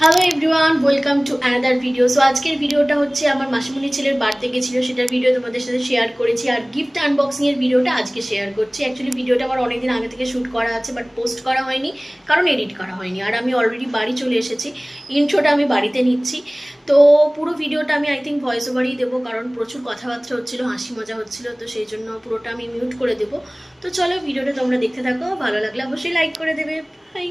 Hello everyone, welcome to another video. So আজকের ভিডিওটা হচ্ছে আমার মাসিমণির ছেলের বার্থডে গেছিলো, সেটার ভিডিও তোমাদের সাথে শেয়ার করেছি। আর গিফট আনবক্সিং এর ভিডিওটা আজকে শেয়ার করছি। অ্যাকচুয়ালি ভিডিওটা আমার অনেকদিন আগে থেকে শ্যুট করা আছে, বাট পোস্ট করা হয়নি কারণ এডিট করা হয়নি। আর আমি অলরেডি বাড়ি চলে এসেছি, ইন্ট্রোটা আমি বাড়িতে নিচ্ছি। তো পুরো ভিডিওটা আমি আই থিঙ্ক ভয়েস ওভারই দেবো, কারণ প্রচুর কথাবার্তা হচ্ছিলো, হাসি মজা হচ্ছিলো, তো সেই জন্য পুরোটা আমি মিউট করে দেবো। তো চলো ভিডিওটা তোমরা দেখতে থাকো, ভালো লাগলে অবশ্যই লাইক করে দেবে। বাই।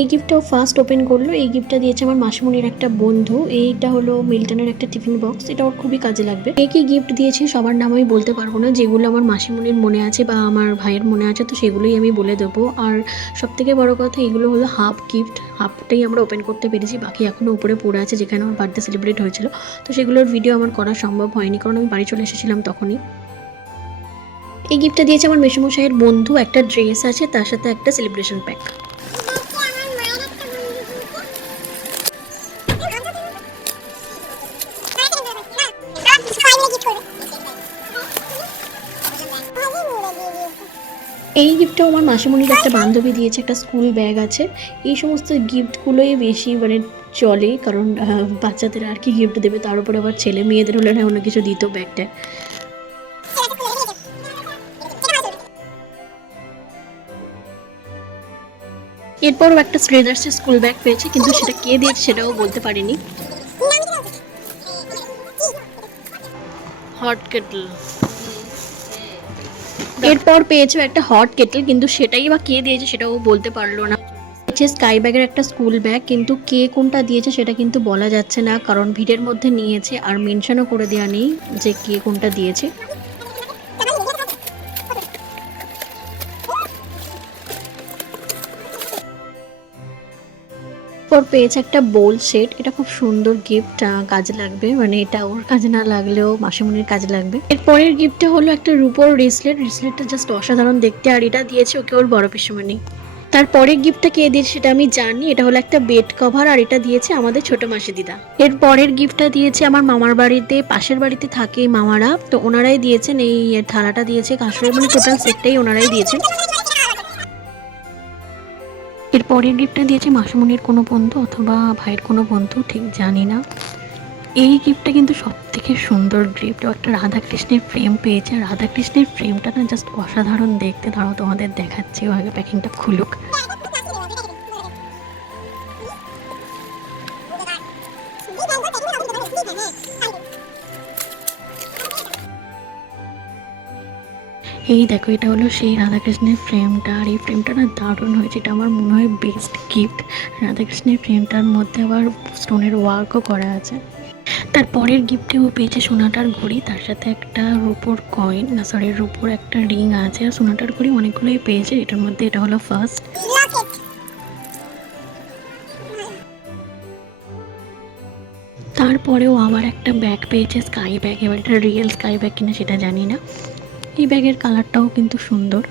এই গিফটটাও ফার্স্ট ওপেন করলো। এই গিফটটা দিয়েছে আমার মাসিমণির একটা বন্ধু। এইটা হলো মিল্টনের একটা টিফিন বক্স, এটা ওর খুবই কাজে লাগবে। কে কি গিফট দিয়েছে সবার নাম আমি বলতে পারবো না, যেগুলো আমার মাসিমণির মনে আছে বা আমার ভাইয়ের মনে আছে তো সেগুলোই আমি বলে দেবো। আর সব থেকে বড় কথা, এগুলো হলো হাফ গিফট, হাফটাই আমরা ওপেন করতে পেরেছি, বাকি এখনও উপরে পড়ে আছে যেখানে আমার বার্থডে সেলিব্রেট হয়েছিল। তো সেগুলোর ভিডিও আমার করা সম্ভব হয়নি কারণ আমি বাড়ি চলে এসেছিলাম তখনই। এই গিফটটা দিয়েছে আমার মেসোমশাইয়ের বন্ধু, একটা ড্রেস আছে, তার সাথে একটা সেলিব্রেশন প্যাক। এই গিফটটাও আমার মাসিমণির একটা বান্ধবী দিয়েছে, একটা স্কুল ব্যাগ আছে। এই সমস্ত গিফটগুলোই বেশি চলে, কারণ বাচ্চাদের আর কি গিফট দেবে, তার উপর আবার ছেলে মেয়েদের হলে না অন্য কিছু দিত ব্যাগটা। এরপরও একটা শ্রেদার্সের স্কুল ব্যাগ পেয়েছে, কিন্তু সেটা কে দিয়েছে সেটাও বলতে পারিনি। Hot Kettle. এরপর পেয়েছে একটা হট কেটল, কিন্তু সেটাই বা কে দিয়েছে সেটাও বলতে পারলো না। স্কাই ব্যাগের একটা স্কুল ব্যাগ, কিন্তু কে কোনটা দিয়েছে সেটা কিন্তু বলা যাচ্ছে না, কারণ ভিড়ের মধ্যে নিয়েছে আর মেনশনও করে দেওয়া নেই যে কে কোনটা দিয়েছে। ওর পেয়েছে একটা বোল সেট, এটা খুব সুন্দর গিফট, কাজে লাগবে, এটা ওর কাজে না লাগলেও মাসিমণির কাজে লাগবে। এরপরের গিফটটা হলো একটা রূপোর রিসলেটটা জাস্ট অসাধারণ দেখতে, আর এটা দিয়েছে ওকে ওর বড় পিসিমণি। তারপরের গিফটটা কে দিয়েছে সেটা আমি জানি, এটা হলো একটা বেড কভার, আর এটা দিয়েছে আমাদের ছোট মাসি দিদা। এর পরের গিফটটা দিয়েছে আমার মামার বাড়িতে, পাশের বাড়িতে থাকে মামারা, তো ওনারাই দিয়েছেন এই থালাটা দিয়েছে, কাঁসরের টোটাল সেটটাই ওনারাই দিয়েছেন। এর পরের গিফটটা দিয়েছে মাসিমণির কোনো বন্ধু অথবা ভাইয়ের কোনো বন্ধু, ঠিক জানি না। এই গিফটটা কিন্তু সব থেকে সুন্দর গিফট, একটা রাধাকৃষ্ণের ফ্রেম পেয়েছে। রাধাকৃষ্ণের ফ্রেমটা না জাস্ট অসাধারণ দেখতে, দাঁড়াও তোমাদের দেখাচ্ছি, ও আগে প্যাকিংটা খুলুক। এই দেখো, এটা হলো সেই রাধাকৃষ্ণের ফ্রেমটা, আর এই ফ্রেমটা না দারুণ হয়েছে, এটা আমার মনে হয় বেস্ট গিফট। রাধাকৃষ্ণের ফ্রেমটার মধ্যে আবার স্টোনের ওয়ার্কও করা আছে। তারপরের গিফটেও পেয়েছে সোনাটার ঘড়ি, তার সাথে একটা রূপোর কয়েন, না সরি রূপোর একটা রিং আছে, আর সোনাটার ঘড়ি অনেকগুলোই পেয়েছে, এটার মধ্যে এটা হলো ফার্স্ট। তারপরেও আবার একটা ব্যাগ পেয়েছে, স্কাই ব্যাগ। এবার এটা রিয়েল স্কাই ব্যাগ কিনা সেটা জানি না। এই ব্যাগের কালারটাও কিন্তু সুন্দর।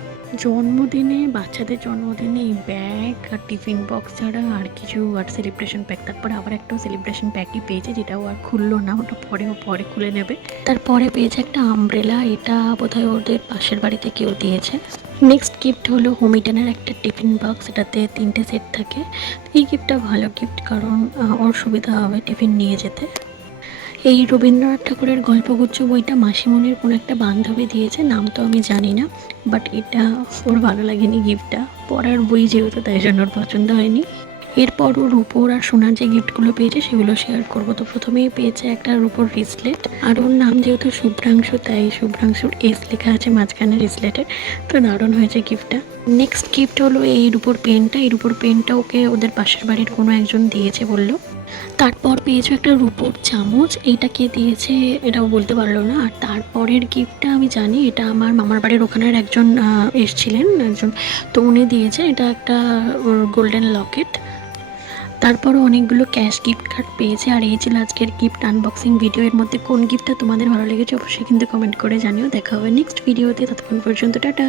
জন্মদিনে, বাচ্চাদের জন্মদিনে এই ব্যাগ আর টিফিন বক্স ছাড়া আর কিছু, আর সেলিব্রেশন প্যাক, তারপরে আবার একটা সেলিব্রেশন প্যাকই পেয়েছে, যেটাও আর খুললো না, ওটা পরে খুলে নেবে। তারপরে পেয়েছে একটা আমব্রেলা, এটা বোধহয় ওদের পাশের বাড়িতে কেউ দিয়েছে। নেক্সট গিফট হলো হোমিটানের একটা টিফিন বক্স, এটাতে 3টে সেট থাকে। এই গিফটটা ভালো গিফট, কারণ ওর সুবিধা হবে টিফিন নিয়ে যেতে। এই রবীন্দ্রনাথ ঠাকুরের গল্পগুচ্ছ বইটা মাসিমণির কোনো একটা বান্ধবী দিয়েছে, নাম তো আমি জানি না, বাট এটা ওর ভালো লাগেনি গিফটটা, পড়ার বই যেহেতু তাই জন্য ওর পছন্দ হয়নি। এরপর ও রূপোর আর সোনার যে গিফটগুলো পেয়েছে সেগুলো শেয়ার করবো। তো প্রথমেই পেয়েছে একটা রূপোর রিসলেট, আর ওর নাম যেহেতু শুভ্রাংশু, তাই শুভ্রাংশুর এস লেখা আছে মাঝখানে রিসলেটের, তো দারুণ হয়েছে গিফটটা। নেক্সট গিফট হলো এই রূপোর পেনটা। এই রূপোর পেনটা ওকে ওদের পাশের বাড়ির কোনো একজন দিয়েছে বললো। তারপর পেয়েছো একটা রূপোর চামচ, এইটা কে দিয়েছে এটাও বলতে পারলো না। আর তারপরের গিফটটা আমি জানি, এটা আমার মামার বাড়ির ওখানের একজন এসছিলেন একজন, তো উনি দিয়েছে, এটা একটা গোল্ডেন লকেট। তারপরও অনেকগুলো ক্যাশ গিফট কার্ড পেয়েছে। আর এই ছিল আজকের গিফট আনবক্সিং ভিডিও। এর মধ্যে কোন গিফটটা তোমাদের ভালো লেগেছে অবশ্যই কিন্তু কমেন্ট করে জানিও। দেখা হবে নেক্সট ভিডিওতে, ততক্ষণ পর্যন্ত টাটা।